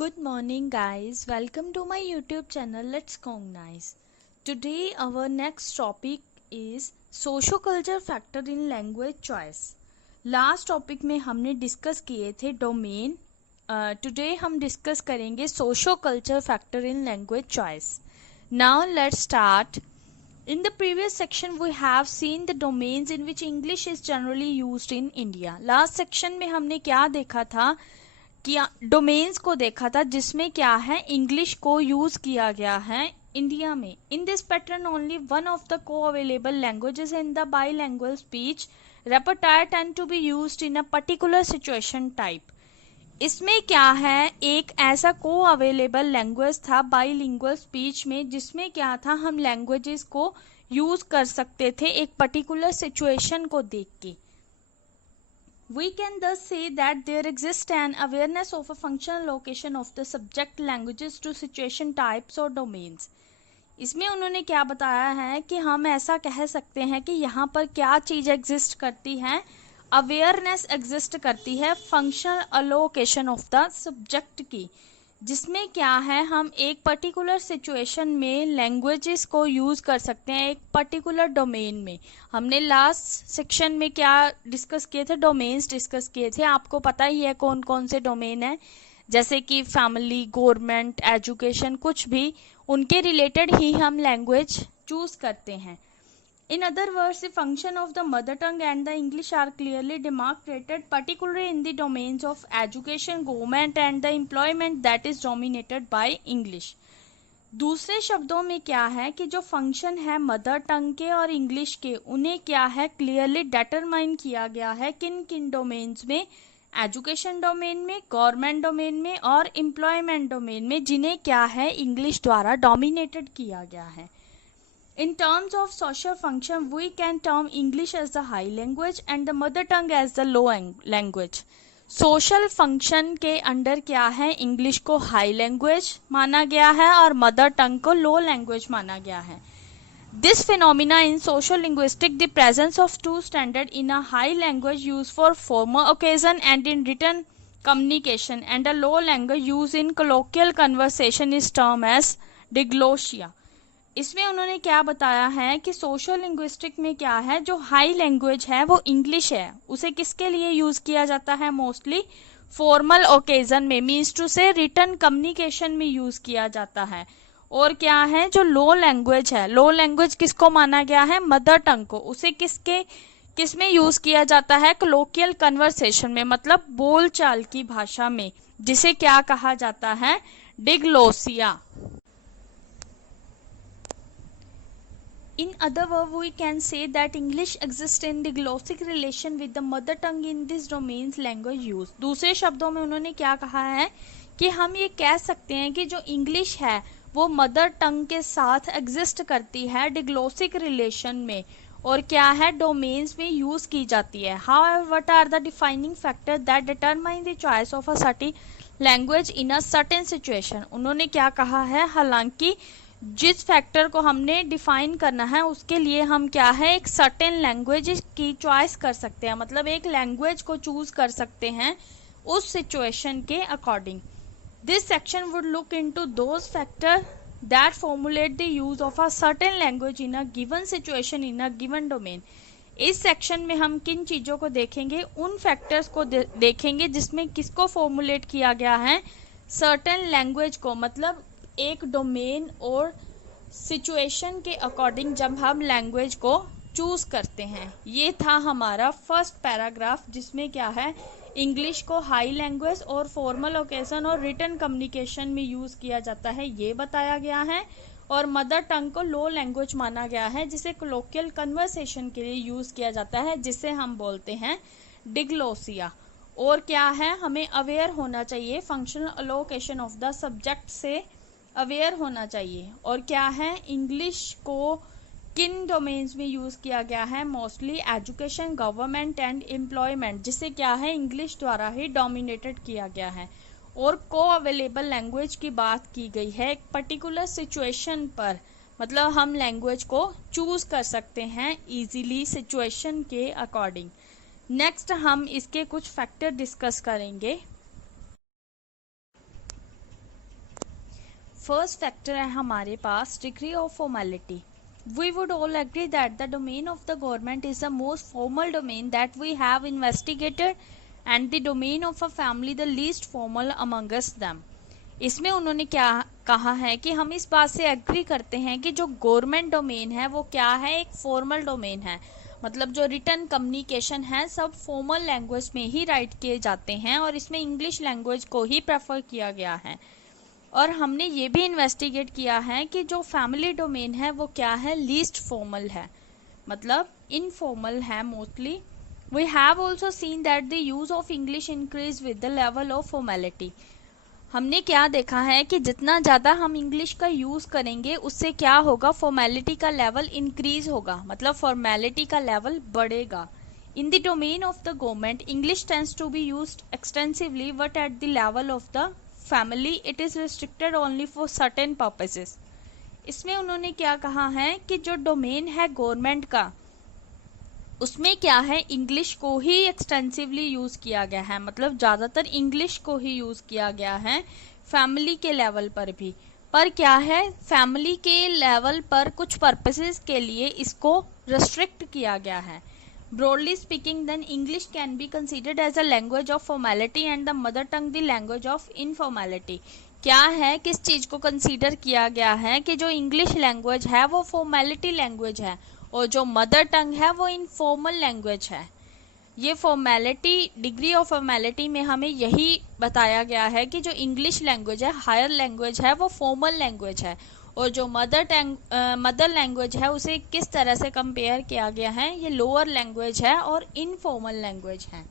Good morning guys, welcome to my YouTube channel Let's Cognize. Today our next topic is socio-culture factor in language choice. Last topic में हमने discuss किए थे domain. Today हम discuss करेंगे socio-culture factor in language choice. Now let's start. In the previous section we have seen the domains in which English is generally used in India. Last section में हमने क्या देखा था कि डोमेन्स को देखा था जिसमें क्या है इंग्लिश को यूज किया गया है इंडिया में. In this pattern only one of the co available languages in the bilingual speech repertoire tend to be used in a particular situation type. इसमें क्या है, एक ऐसा को अवेलेबल लैंग्वेज था बाईलिंगुअल स्पीच में जिसमें क्या था, हम लैंग्वेजेस को यूज कर सकते थे एक पर्टिकुलर सिचुएशन को देख के. We can thus say that there exists an awareness of a functional location of the subject languages to situation types or domains. इसमें उन्होंने क्या बताया है कि हम ऐसा कह सकते हैं कि यहाँ पर क्या चीज़ एग्जिस्ट करती है, अवेयरनेस एग्जिस्ट करती है functional allocation of the subject की, जिसमें क्या है हम एक पर्टिकुलर सिचुएशन में लैंग्वेजेस को यूज़ कर सकते हैं एक पर्टिकुलर डोमेन में. हमने लास्ट सेक्शन में क्या डिस्कस किए थे, डोमेन्स डिस्कस किए थे. आपको पता ही है कौन कौन से डोमेन है, जैसे कि फैमिली, गवर्नमेंट, एजुकेशन, कुछ भी उनके रिलेटेड ही हम लैंग्वेज चूज करते हैं. In other words, the function of the mother tongue and the English are clearly demarcated, particularly in the domains of education, government and the employment that is dominated by English. दूसरे शब्दों में क्या है कि जो function है mother tongue के और इंग्लिश के, उन्हें क्या है क्लियरली डिटरमाइन किया गया है किन किन डोमेन्स में, एजुकेशन डोमेन में, गवर्नमेंट डोमेन में और एम्प्लॉयमेंट डोमेन में, जिन्हें क्या है इंग्लिश द्वारा डोमिनेटेड किया गया है. In terms of social function, we can term English as the high language and the mother tongue as the low language. Social function के अंडर क्या है, इंग्लिश को हाई लैंग्वेज माना गया है और मदर टंग को लो लैंग्वेज माना गया है. This phenomena in social linguistics, the presence of two standard in a high language used for formal occasion and in written communication and a low language used in colloquial conversation is termed as diglossia. इसमें उन्होंने क्या बताया है कि social linguistic में क्या है, जो हाई लैंग्वेज है वो इंग्लिश है, उसे किसके लिए यूज किया जाता है, मोस्टली फॉर्मल ओकेजन में, मीन्स टू से रिटन कम्युनिकेशन में यूज किया जाता है. और क्या है, जो लो लैंग्वेज है, लो लैंग्वेज किसको माना गया है, मदर टंग को, उसे किसमें यूज किया जाता है, कोलोकियल कन्वर्सेशन में, मतलब बोलचाल की भाषा में, जिसे क्या कहा जाता है, diglossia. In other words, we can say that English exists in diglossic relation with the mother tongue in this domain's language use. दूसरे शब्दों में उन्होंने क्या कहा है कि हम ये कह सकते हैं कि जो इंग्लिश है वो मदर टंग के साथ एग्जिस्ट करती है डिग्लोसिक रिलेशन में, और क्या है, डोमेन्स में यूज की जाती है. However, what are the defining factors that determine the choice of a certain language in a certain situation? उन्होंने क्या कहा है, हालांकि जिस फैक्टर को हमने डिफाइन करना है उसके लिए हम क्या है एक सर्टेन लैंग्वेज की चॉइस कर सकते हैं, मतलब एक लैंग्वेज को चूज कर सकते हैं उस सिचुएशन के according. This section would look into those factor that formulate the use of a certain language in a given situation in a given domain. इस सेक्शन में हम किन चीजों को देखेंगे, उन फैक्टर्स को देखेंगे जिसमें किसको फॉर्मुलेट किया गया है, सर्टेन लैंग्वेज को, मतलब एक डोमेन और सिचुएशन के अकॉर्डिंग जब हम लैंग्वेज को चूज करते हैं. ये था हमारा फर्स्ट पैराग्राफ, जिसमें क्या है इंग्लिश को हाई लैंग्वेज और फॉर्मल ओकेजन और रिटन कम्युनिकेशन में यूज किया जाता है ये बताया गया है, और मदर टंग को लो लैंग्वेज माना गया है जिसे कोलोकियल कन्वर्सेशन के लिए यूज किया जाता है, जिसे हम बोलते हैं डिग्लोसिया. और क्या है, हमें अवेयर होना चाहिए functional allocation of the subject से अवेयर होना चाहिए. और क्या है, इंग्लिश को किन डोमेन्स में यूज किया गया है, mostly education, government and employment, जिसे क्या है इंग्लिश द्वारा ही डोमिनेटेड किया गया है. और को अवेलेबल लैंग्वेज की बात की गई है एक पर्टिकुलर सिचुएशन पर, मतलब हम लैंग्वेज को चूज कर सकते हैं इजीली सिचुएशन के अकॉर्डिंग. नेक्स्ट हम इसके कुछ फैक्टर डिस्कस करेंगे. फर्स्ट फैक्टर है हमारे पास degree of formality. We would all agree that the domain of the government is the most formal domain that we have investigated and the domain of a family the least formal amongst them. इसमें उन्होंने क्या कहा है कि हम इस बात से एग्री करते हैं कि जो गवर्नमेंट डोमेन है वो क्या है, एक फॉर्मल डोमेन है. मतलब जो रिटर्न कम्युनिकेशन है सब फॉर्मल लैंग्वेज में ही राइट किए जाते हैं और इसमें इंग्लिश लैंग्वेज को ही प्रेफर किया गया है. और हमने ये भी इन्वेस्टिगेट किया है कि जो फैमिली डोमेन है वो क्या है, लीस्ट फॉर्मल है, मतलब इनफॉर्मल है mostly. We have also seen that the use of English increase with the level of formality. हमने क्या देखा है कि जितना ज़्यादा हम इंग्लिश का यूज़ करेंगे उससे क्या होगा, फॉर्मेलिटी का लेवल इंक्रीज होगा, मतलब फॉर्मेलिटी का लेवल बढ़ेगा. In the domain of the government English tends to be used extensively but at the level of the family it is restricted only for certain purposes. इसमें उन्होंने क्या कहा है कि जो डोमेन है गवर्नमेंट का उसमें क्या है, इंग्लिश को ही एक्सटेंसिवली यूज़ किया गया है, मतलब ज़्यादातर इंग्लिश को ही यूज़ किया गया है फैमिली के लेवल पर भी. पर क्या है, फैमिली के लेवल पर कुछ पर्पसेस के लिए इसको रिस्ट्रिक्ट किया गया है. Broadly speaking, then English can be considered as a language of formality and the mother tongue the language of informality. क्या है, किस चीज़ को कंसीडर किया गया है कि जो इंग्लिश लैंग्वेज है वो फॉर्मेलिटी लैंग्वेज है और जो मदर टंग है वो इनफॉर्मल लैंग्वेज है. ये फॉर्मेलिटी, डिग्री ऑफ फॉर्मेलिटी में हमें यही बताया गया है कि जो इंग्लिश लैंग्वेज है, हायर लैंग्वेज है, वो फॉर्मल लैंग्वेज है और जो मदर लैंग्वेज है उसे किस तरह से कंपेयर किया गया है, ये लोअर लैंग्वेज है और इनफॉर्मल लैंग्वेज है.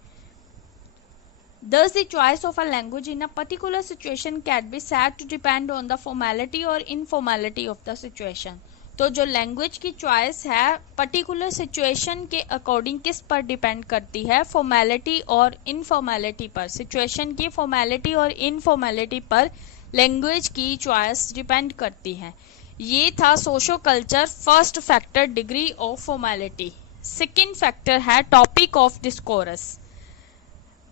Thus the choice of a language in a particular situation can be said to depend on the formality or informality of the situation. तो जो लैंग्वेज की चॉइस है पर्टिकुलर सिचुएशन के according किस पर डिपेंड करती है, फॉर्मेलिटी और इनफॉर्मेलिटी पर. सिचुएशन की फॉर्मेलिटी और इनफॉर्मेलिटी पर लैंग्वेज की चॉइस डिपेंड करती है. ये था socio culture first factor, degree of formality. Second factor है topic of discourse.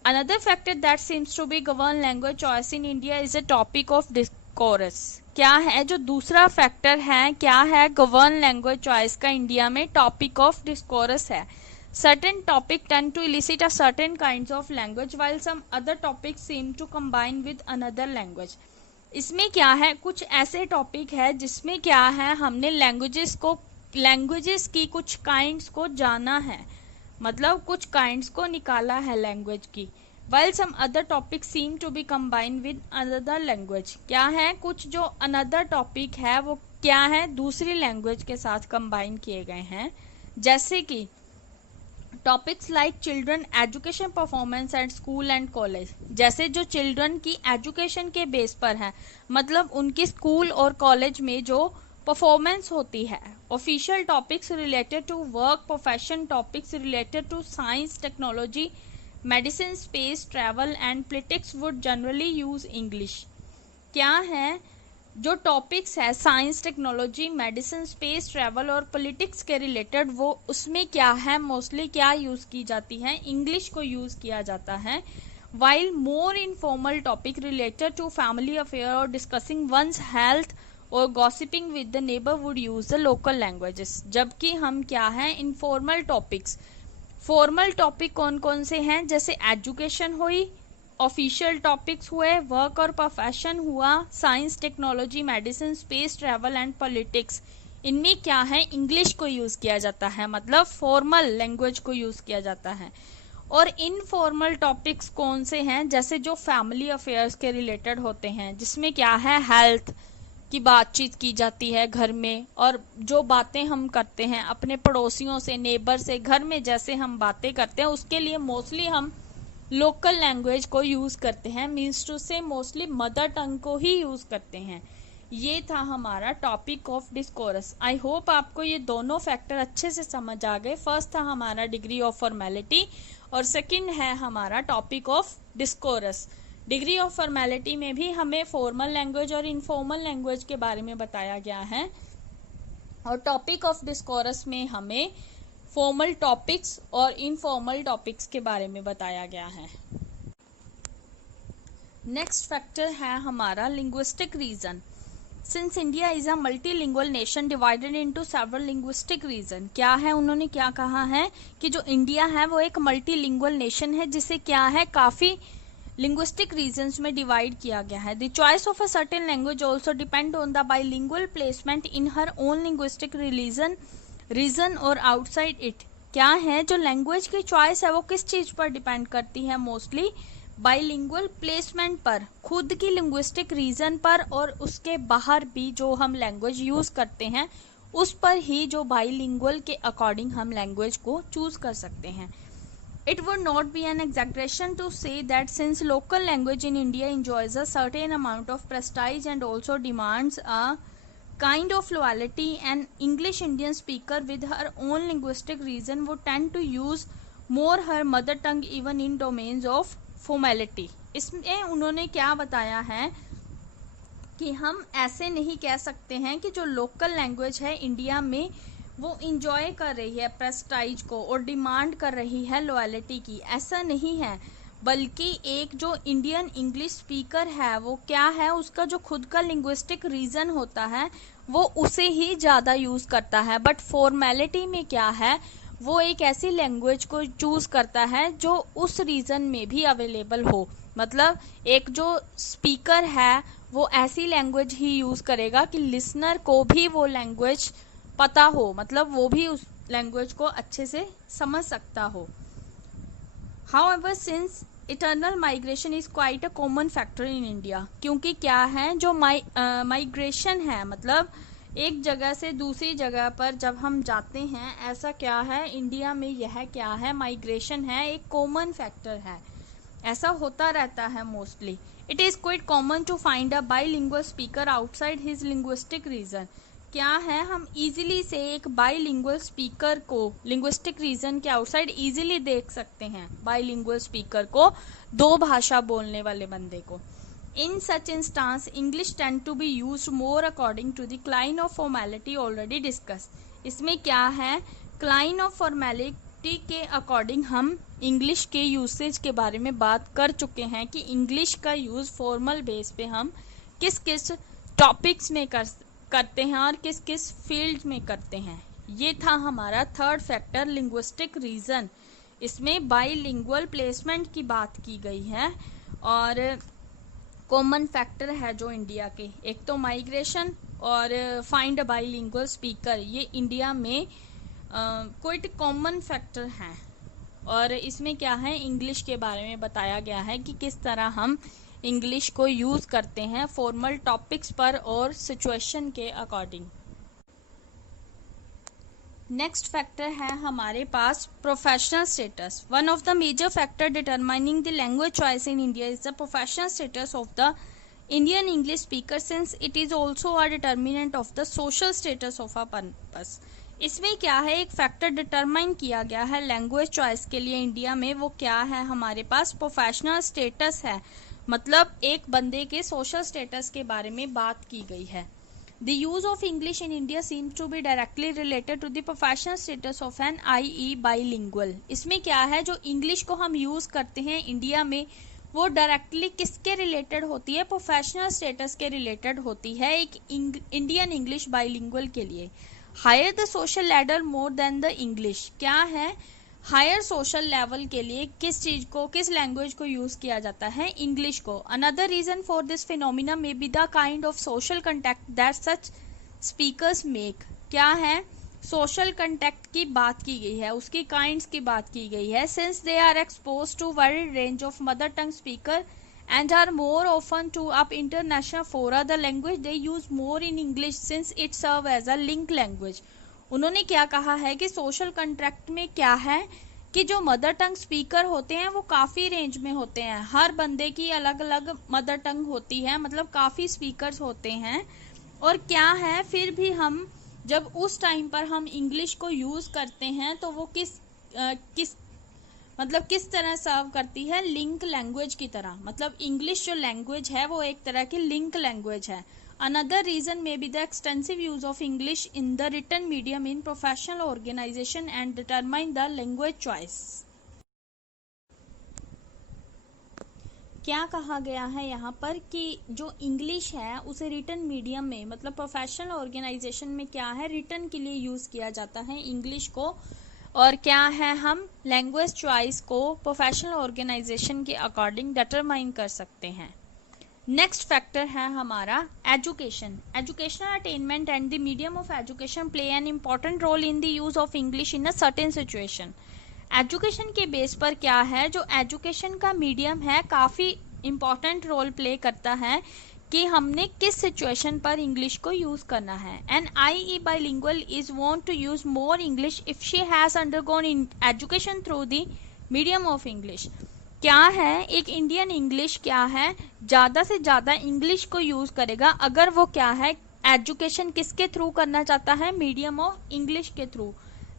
Another factor that seems to be govern language choice in India is a topic of discourse. क्या है जो दूसरा फैक्टर है, क्या है गवर्न लैंग्वेज चॉइस का India में, टॉपिक ऑफ डिस्कोरस है. Certain topic tend to elicit a certain kinds of language while some other topics seem to combine with another language. इसमें क्या है, कुछ ऐसे टॉपिक है जिसमें क्या है हमने लैंग्वेजेस की कुछ काइंड्स को जाना है, मतलब कुछ काइंड्स को निकाला है लैंग्वेज की. while some other topics seem to be combined with another language. क्या है, कुछ जो another टॉपिक है वो क्या है, दूसरी लैंग्वेज के साथ कंबाइन किए गए हैं. जैसे कि topics like children education performance and school and college. जैसे जो चिल्ड्रन की एजुकेशन के बेस पर है, मतलब उनकी स्कूल और कॉलेज में जो परफॉर्मेंस होती है. Official topics related to work profession, topics related to science technology, medicine, space, travel and politics would generally use English. क्या है, जो टॉपिक्स है science, technology, medicine, space, travel और पॉलिटिक्स के रिलेटेड, वो उसमें क्या है मोस्टली क्या यूज़ की जाती है, इंग्लिश को यूज़ किया जाता है. While more informal topic related to family affair और डिस्कसिंग वंस हेल्थ और gossiping with the neighbour would use the local languages. जबकि हम क्या है, इनफॉर्मल टॉपिक्स, फॉर्मल टॉपिक कौन कौन से हैं, जैसे एजुकेशन हुई, ऑफिशियल टॉपिक्स हुए, वर्क और प्रोफेशन हुआ, science, technology, medicine, space, travel and politics, इनमें क्या है, इंग्लिश को यूज़ किया जाता है, मतलब फॉर्मल लैंग्वेज को यूज़ किया जाता है. और इनफॉर्मल टॉपिक्स कौन से हैं, जैसे जो फैमिली अफेयर्स के रिलेटेड होते हैं, जिसमें क्या है, हेल्थ की बातचीत की जाती है घर में, और जो बातें हम करते हैं अपने पड़ोसियों से, नेबर से, घर में जैसे हम बातें करते हैं उसके लिए मोस्टली हम लोकल लैंग्वेज को यूज़ करते हैं, मीन्स टू से मोस्टली मदर टंग को ही यूज़ करते हैं. ये था हमारा टॉपिक ऑफ डिस्कोरस. आई होप आपको ये दोनों फैक्टर अच्छे से समझ आ गए. फर्स्ट था हमारा डिग्री ऑफ फॉर्मेलिटी और सेकंड है हमारा topic of discourse. Degree of formality में भी हमें फॉर्मल लैंग्वेज और इनफॉर्मल लैंग्वेज के बारे में बताया गया है और टॉपिक ऑफ डिस्कोरस में हमें फॉर्मल टॉपिक्स और इनफॉर्मल टॉपिक्स के बारे में बताया गया है. नेक्स्ट फैक्टर है हमारा linguistic region. Since India is a multilingual nation divided into several linguistic region. क्या है, उन्होंने क्या कहा है कि जो इंडिया है वो एक मल्टीलिंगुअल नेशन है जिसे क्या है काफी लिंग्विस्टिक रीजन्स में डिवाइड किया गया है। The choice of a certain language also depend on the bilingual placement in her own linguistic region और आउटसाइड इट। क्या है, जो लैंग्वेज की चॉइस है वो किस चीज पर डिपेंड करती है, मोस्टली बाइलिंगुअल प्लेसमेंट पर, खुद की लिंग्विस्टिक रीजन पर, और उसके बाहर भी जो हम लैंग्वेज यूज करते हैं उस पर ही, जो बाइलिंगुअल के अकॉर्डिंग हम लैंग्वेज को चूज कर सकते हैं। It would not be an exaggeration to say that since local language in India enjoys a certain amount of prestige and also demands a kind of loyalty, an English Indian speaker with her own linguistic reason would tend to use more her mother tongue even in domains of formality। इसमें उन्होंने क्या बताया है कि हम ऐसे नहीं कह सकते हैं कि जो लोकल लैंग्वेज है इंडिया में वो इंजॉय कर रही है प्रेस्टाइज को और डिमांड कर रही है लॉयल्टी की, ऐसा नहीं है, बल्कि एक जो इंडियन इंग्लिश स्पीकर है वो क्या है, उसका जो खुद का लिंग्विस्टिक रीजन होता है वो उसे ही ज़्यादा यूज़ करता है। बट फॉर्मेलिटी में क्या है, वो एक ऐसी लैंग्वेज को चूज करता है जो उस रीजन में भी अवेलेबल हो। मतलब एक जो स्पीकर है वो ऐसी लैंग्वेज ही यूज करेगा कि लिसनर को भी वो लैंग्वेज पता हो, मतलब वो भी उस लैंग्वेज को अच्छे से समझ सकता हो। However, since eternal migration is quite a common factor in India, क्योंकि क्या है, जो माइग्रेशन है, मतलब एक जगह से दूसरी जगह पर जब हम जाते हैं, ऐसा क्या है इंडिया में, यह क्या है, माइग्रेशन है, एक कॉमन फैक्टर है, ऐसा होता रहता है mostly. It is quite common to find a bilingual speaker outside his linguistic region. क्या है, हम इजीली से एक बाइलिंगुअल स्पीकर को लिंग्विस्टिक रीजन के आउटसाइड इजीली देख सकते हैं, बाइलिंगुअल स्पीकर को, दो भाषा बोलने वाले बंदे को। In such instances English tend to be used more according to the cline of formality already discuss. इसमें क्या है, क्लाइन ऑफ फॉर्मेलिटी के अकॉर्डिंग हम इंग्लिश के यूसेज के बारे में बात कर चुके हैं कि इंग्लिश का यूज फॉर्मल बेस पे हम किस किस टॉपिक्स में करते हैं और किस किस फील्ड में करते हैं। ये था हमारा थर्ड फैक्टर, लिंग्विस्टिक रीजन। इसमें बाइलिंगुअल प्लेसमेंट की बात की गई है और कॉमन फैक्टर है जो इंडिया के, एक तो माइग्रेशन और फाइंड अ बाइलिंगुअल स्पीकर, ये इंडिया में कोई कॉमन फैक्टर हैं। और इसमें क्या है, इंग्लिश के बारे में बताया गया है कि किस तरह हम इंग्लिश को यूज करते हैं फॉर्मल टॉपिक्स पर और सिचुएशन के अकॉर्डिंग। नेक्स्ट फैक्टर है हमारे पास professional status. One of the major factor determining the language choice in India is the professional status of the Indian English speaker, since it is also a determinant of the social status of a purpose. इसमें क्या है, एक factor determine किया गया है language choice के लिए India में, वो क्या है, हमारे पास प्रोफेशनल स्टेटस है, मतलब एक बंदे के सोशल स्टेटस के बारे में बात की गई है। The use of English in India seems to be directly related to the professional status of an I bilingual. इसमें क्या है, जो इंग्लिश को हम यूज करते हैं इंडिया में वो डायरेक्टली किसके रिलेटेड होती है, प्रोफेशनल स्टेटस के रिलेटेड होती है एक इंडियन इंग्लिश बाइलिंगुअल के लिए। Higher the social ladder more than the English. क्या है, हायर सोशल लेवल के लिए किस चीज को, किस लैंग्वेज को यूज किया जाता है, इंग्लिश को। Another reason for this phenomena may be the kind of social contact that such speakers make. क्या है, सोशल कंटेक्ट की बात की गई है, उसकी काइंड्स की बात की गई है। Since they are expose to wide range of mother tongue speaker and are more often to up international fora, the language they use more in English since it serve as a link language। उन्होंने क्या कहा है कि social contract में क्या है कि जो मदर टंग स्पीकर होते हैं वो काफ़ी रेंज में होते हैं, हर बंदे की अलग अलग मदर टंग होती है, मतलब काफ़ी स्पीकर्स होते हैं। और क्या है, फिर भी हम जब उस टाइम पर हम इंग्लिश को यूज़ करते हैं तो वो किस तरह सर्व करती है, लिंक लैंग्वेज की तरह। मतलब इंग्लिश जो लैंग्वेज है वो एक तरह की लिंक लैंग्वेज है। Another reason may be the extensive use of English in the written medium in professional organisation and determine the language choice. क्या कहा गया है यहाँ पर कि जो इंग्लिश है उसे रिटन मीडियम में, मतलब प्रोफेशनल ऑर्गेनाइजेशन में क्या है, रिटन के लिए यूज़ किया जाता है इंग्लिश को। और क्या है, हम लैंग्वेज चॉइस को प्रोफेशनल ऑर्गेनाइजेशन के अकॉर्डिंग डिटरमाइन कर सकते हैं। नेक्स्ट फैक्टर है हमारा education. Educational attainment and the medium of education play an important role in the use of English in a certain situation. Education के बेस पर क्या है, जो एजुकेशन का मीडियम है काफ़ी इम्पॉर्टेंट रोल प्ले करता है कि हमने किस सिचुएशन पर इंग्लिश को यूज़ करना है। An IE bilingual is want to use more English if she has undergone education through the medium of English। क्या है, एक इंडियन इंग्लिश क्या है, ज़्यादा से ज़्यादा इंग्लिश को यूज़ करेगा अगर वो क्या है, एजुकेशन किसके थ्रू करना चाहता है, मीडियम ऑफ इंग्लिश के through.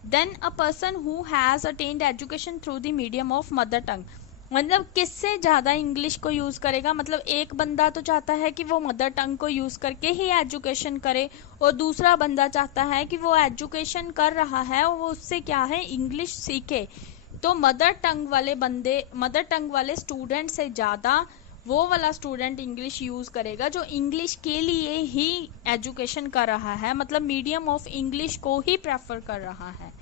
Then a person who has attend education through the medium of mother tongue, मतलब किससे ज़्यादा इंग्लिश को यूज़ करेगा, मतलब एक बंदा तो चाहता है कि वो मदर टंग को यूज़ करके ही एजुकेशन करे, और दूसरा बंदा चाहता है कि वो एजुकेशन कर रहा है और वो उससे क्या है, इंग्लिश सीखे। तो मदर टंग वाले स्टूडेंट से ज़्यादा वो वाला स्टूडेंट इंग्लिश यूज़ करेगा जो इंग्लिश के लिए ही एजुकेशन कर रहा है, मतलब मीडियम ऑफ इंग्लिश को ही प्रेफर कर रहा है।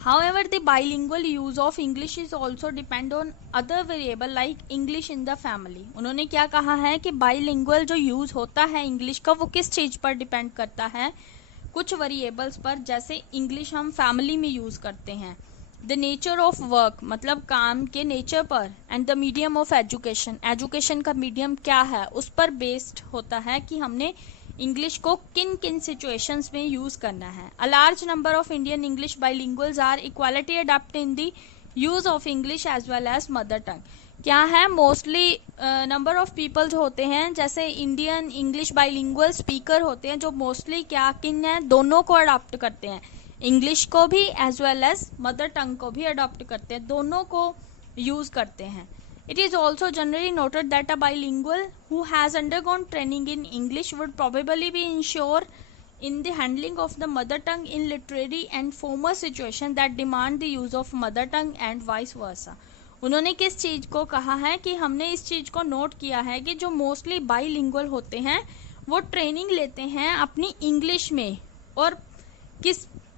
However, the bilingual use of English is also depend on other variable like English in the family। उन्होंने क्या कहा है कि bilingual जो यूज़ होता है इंग्लिश का वो किस चीज़ पर डिपेंड करता है, कुछ वेरिएबल्स पर, जैसे इंग्लिश हम फैमिली में यूज़ करते हैं, द नेचर ऑफ वर्क मतलब काम के नेचर पर, and the medium of education, education का मीडियम क्या है उस पर बेस्ड होता है कि हमने इंग्लिश को किन किन सिचुएशंस में यूज़ करना है। A large number of Indian English bilinguals are equality adopt in the use of English as well as mother tongue. क्या है, मोस्टली नंबर ऑफ पीपल जो होते हैं, जैसे इंडियन इंग्लिश बाइलिंगुअल स्पीकर होते हैं, जो मोस्टली क्या किन है, दोनों को अडॉप्ट करते हैं, इंग्लिश को भी as well as mother tongue को भी अडॉप्ट करते हैं, दोनों को यूज़ करते हैं। It is also generally noted that a bilingual who has undergone training in English would probably be sure in the handling of the mother tongue in literary and formal situations that demand the use of mother tongue and vice versa। उन्होंने किस चीज़ को कहा है कि हमने इस चीज़ को note किया है कि जो मोस्टली बाइलिंगुअल होते हैं वो ट्रेनिंग लेते हैं अपनी इंग्लिश में, और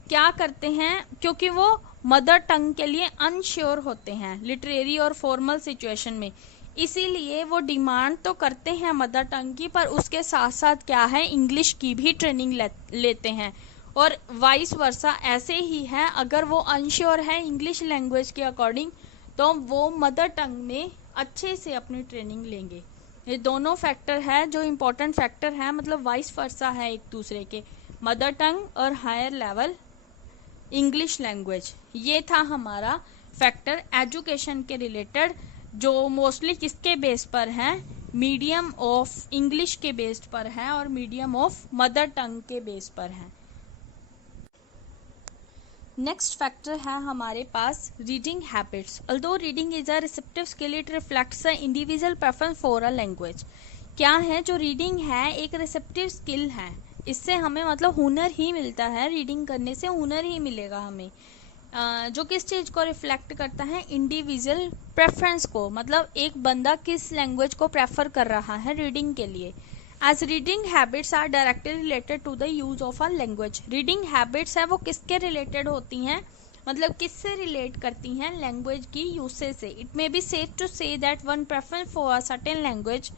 क्या करते हैं, क्योंकि वो मदर टंग के लिए अनश्योर होते हैं लिटरेरी और फॉर्मल सिचुएशन में, इसीलिए वो डिमांड तो करते हैं मदर टंग की, पर उसके साथ साथ क्या है, इंग्लिश की भी ट्रेनिंग लेते हैं। और वाइस वर्सा ऐसे ही है, अगर वो अनश्योर है इंग्लिश लैंग्वेज के अकॉर्डिंग तो वो मदर टंग में अच्छे से अपनी ट्रेनिंग लेंगे। ये दोनों फैक्टर है जो इम्पोर्टेंट फैक्टर है, मतलब वाइस वर्सा है एक दूसरे के, मदर टंग और हायर लेवल इंग्लिश लैंग्वेज। ये था हमारा फैक्टर एजुकेशन के रिलेटेड, जो मोस्टली किसके बेस पर है, मीडियम ऑफ इंग्लिश के बेस पर है और मीडियम ऑफ मदर टंग के बेस पर है। नेक्स्ट फैक्टर है हमारे पास reading habits. Although reading is a receptive skill, it reflects a individual preference for a language. क्या है, जो रीडिंग है एक रिसेप्टिव स्किल है, इससे हमें मतलब हुनर ही मिलता है, रीडिंग करने से हुनर ही मिलेगा हमें, जो किस चीज़ को रिफ्लेक्ट करता है, इंडिविजुअल प्रेफरेंस को, मतलब एक बंदा किस लैंग्वेज को प्रेफर कर रहा है रीडिंग के लिए। As reading habits are directly related to the use of a language. Reading habits है वो किसके रिलेटेड होती हैं, मतलब किससे रिलेट करती हैं, लैंग्वेज की यूसेज से। It may be safe to say that one preference for a certain language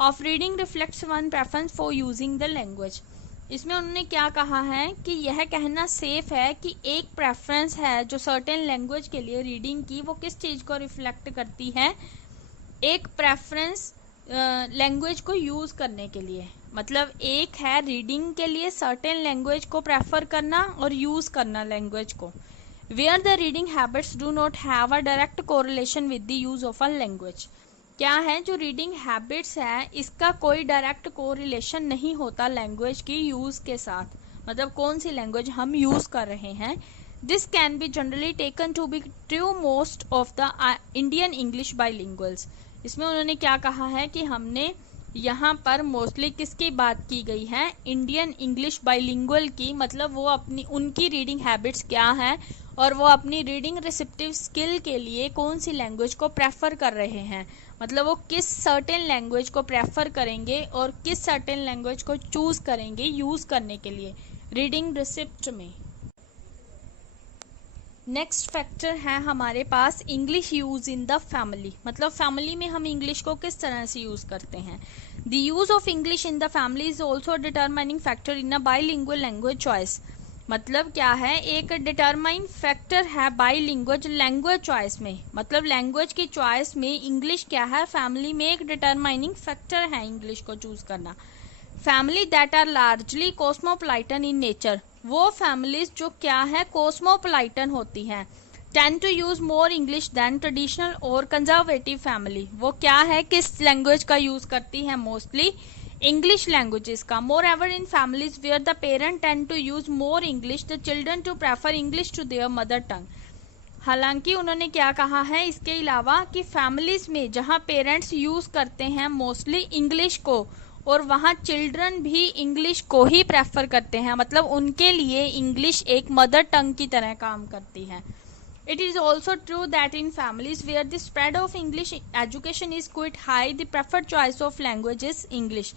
of reading reflects one preference for using the language. इसमें उन्होंने क्या कहा है कि यह कहना सेफ है कि एक प्रेफरेंस है जो सर्टेन लैंग्वेज के लिए रीडिंग की, वो किस चीज़ को रिफ्लेक्ट करती है, एक प्रेफरेंस लैंग्वेज को यूज़ करने के लिए। मतलब एक है रीडिंग के लिए सर्टेन लैंग्वेज को प्रेफर करना और यूज़ करना लैंग्वेज को, where the reading habits do not have a direct correlation with the use of a language. क्या है, जो रीडिंग हैबिट्स है इसका कोई डायरेक्ट कोरिलेशन नहीं होता लैंग्वेज की यूज़ के साथ, मतलब कौन सी लैंग्वेज हम यूज़ कर रहे हैं। This can be generally taken to be true most of the Indian English bilinguals. इसमें उन्होंने क्या कहा है कि हमने यहाँ पर मोस्टली किसकी बात की गई है, इंडियन इंग्लिश बाइलिंगुअल की, मतलब वो अपनी उनकी रीडिंग हैबिट्स क्या है, और वो अपनी रीडिंग रिसेप्टिव स्किल के लिए कौन सी लैंग्वेज को प्रेफर कर रहे हैं, मतलब वो किस सर्टेन लैंग्वेज को प्रेफर करेंगे और किस सर्टेन लैंग्वेज को चूज करेंगे यूज करने के लिए रीडिंग रिसेप्ट में। नेक्स्ट फैक्टर है हमारे पास English use in the family, मतलब फैमिली में हम इंग्लिश को किस तरह से यूज करते हैं। The use of English in the family is also determining factor in a bilingual language choice, मतलब क्या है, एक डिटरमाइन फैक्टर है बाईलिंगुअल लैंग्वेज चॉइस में, मतलब लैंग्वेज की चॉइस में इंग्लिश क्या है, फैमिली में एक डिटरमाइनिंग फैक्टर है इंग्लिश को चूज करना। Family that are largely cosmopolitan in nature, वो फैमिलीज जो क्या है कॉस्मोपोलिटन होती हैं, tend to use more English than traditional और कंजर्वेटिव फैमिली, वो क्या है किस लैंग्वेज का यूज करती है, मोस्टली इंग्लिश लैंग्वेजेस का। Moreover in families where the parent tend to use more English, the children to prefer English to their mother tongue. हालांकि उन्होंने क्या कहा है इसके अलावा कि फैमिलीज में जहां पेरेंट्स यूज करते हैं मोस्टली इंग्लिश को और वहाँ चिल्ड्रन भी इंग्लिश को ही प्रेफर करते हैं, मतलब उनके लिए इंग्लिश एक मदर टंग की तरह काम करती है। It is also true that in families where the spread of English education is quite high, the preferred choice of language is English.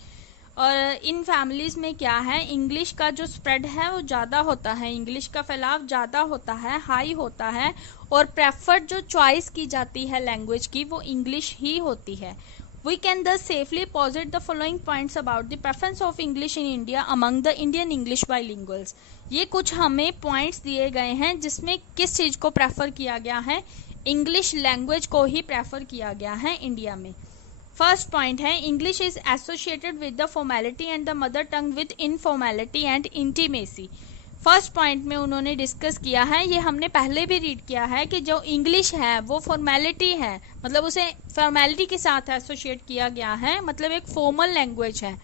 और इन फैमिलीज में क्या है, इंग्लिश का जो स्प्रेड है वो ज़्यादा होता है, इंग्लिश का फैलाव ज़्यादा होता है, हाई होता है, और प्रेफर्ड जो चॉइस की जाती है लैंग्वेज की वो इंग्लिश ही होती है। We can thus safely posit the following points about the preference of English in India among the Indian English bilinguals. ये कुछ हमें पॉइंट्स दिए गए हैं जिसमें किस चीज़ को प्रेफर किया गया है, इंग्लिश लैंग्वेज को ही प्रेफर किया गया है इंडिया में। फर्स्ट पॉइंट है English is associated with the formality and the mother tongue with informality and intimacy. First point में उन्होंने डिस्कस किया है, ये हमने पहले भी रीड किया है कि जो इंग्लिश है वो फॉर्मेलिटी है, मतलब उसे फॉर्मेलिटी के साथ एसोसिएट किया गया है, मतलब एक फॉर्मल लैंग्वेज है,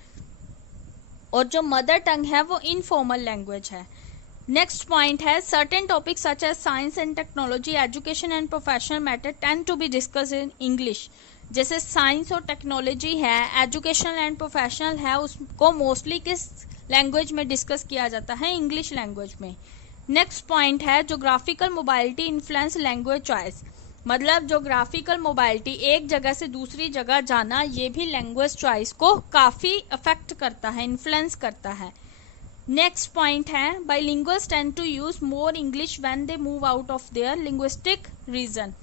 और जो मदर टंग है वो इनफॉर्मल लैंग्वेज है। नेक्स्ट पॉइंट है certain topic such as science and technology, education and professional matter tend to be discuss in English. जैसे साइंस और टेक्नोलॉजी है, एजुकेशनल एंड प्रोफेशनल है, उसको मोस्टली किस लैंग्वेज में डिस्कस किया जाता है, इंग्लिश लैंग्वेज में। नेक्स्ट पॉइंट है geographical mobility influence language choice, मतलब जोग्राफिकल मोबाइलिटी एक जगह से दूसरी जगह जाना, ये भी लैंग्वेज चॉइस को काफ़ी अफेक्ट करता है, इन्फ्लुएंस करता है। नेक्स्ट पॉइंट है bilinguals tend to use more English when they move out of their linguistic region.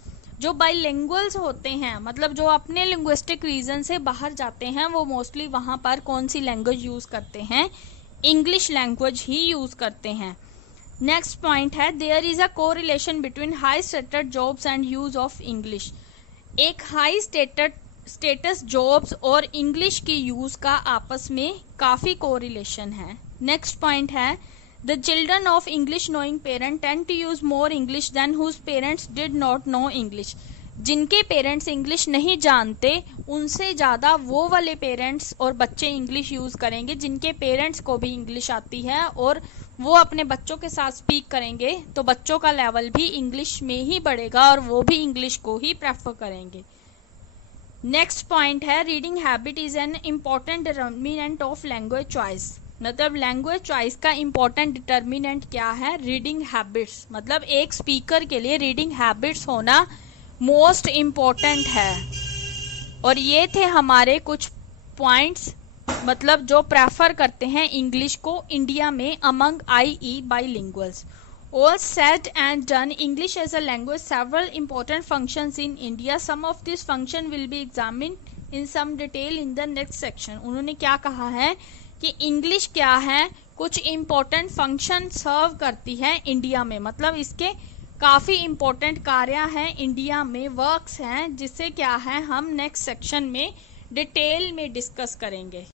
जो बाइलिंगुअल्स होते हैं, मतलब जो अपने लिंग्विस्टिक रीजन से बाहर जाते हैं, वो मोस्टली वहाँ पर कौन सी लैंग्वेज यूज़ करते हैं, इंग्लिश लैंग्वेज ही यूज़ करते हैं। नेक्स्ट पॉइंट है there is a correlation between high status jobs and use of English. एक हाई स्टेटस जॉब्स और इंग्लिश की यूज का आपस में काफ़ी कोरिलेशन है। नेक्स्ट पॉइंट है the children of English knowing parent tend to use more English than whose parents did not know English. जिनके पेरेंट्स इंग्लिश नहीं जानते उनसे ज़्यादा वो वाले पेरेंट्स और बच्चे इंग्लिश यूज़ करेंगे जिनके पेरेंट्स को भी इंग्लिश आती है और वो अपने बच्चों के साथ स्पीक करेंगे, तो बच्चों का लेवल भी इंग्लिश में ही बढ़ेगा और वो भी इंग्लिश को ही प्रेफर करेंगे। नेक्स्ट पॉइंट है reading habit is an important determinant of language choice, मतलब लैंग्वेज चॉइस का इम्पॉर्टेंट डिटर्मिनेंट क्या है, रीडिंग हैबिट्स, मतलब एक स्पीकर के लिए रीडिंग हैबिट्स होना मोस्ट इम्पॉर्टेंट है। और ये थे हमारे कुछ पॉइंट्स, मतलब जो प्रेफर करते हैं इंग्लिश को इंडिया में among IE bilinguals. All said and done, English as a language several important functions in India. Some of these functions will be examined in some detail in the next section. उन्होंने क्या कहा है कि English क्या है, कुछ important function सर्व करती है इंडिया में, मतलब इसके काफ़ी इम्पोर्टेंट कार्य हैं इंडिया में, वर्क्स हैं, जिससे क्या है हम नेक्स्ट सेक्शन में डिटेल में डिस्कस करेंगे।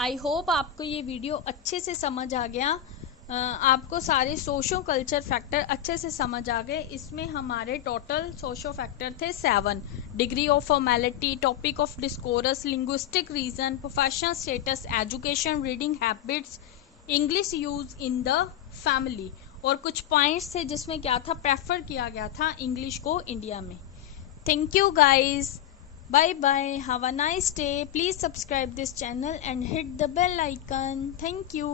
आई होप आपको ये वीडियो अच्छे से समझ आ गया, आपको सारे सोशो कल्चर फैक्टर अच्छे से समझ आ गए। इसमें हमारे टोटल सोशो फैक्टर थे 7, degree of formality, topic of discourse, linguistic region, professional status, education, reading habits, English use in the family, और कुछ पॉइंट्स थे जिसमें क्या था, प्रेफर किया गया था इंग्लिश को इंडिया में। Thank you guys, bye bye, have a nice day, please subscribe this channel and hit the bell icon. Thank you.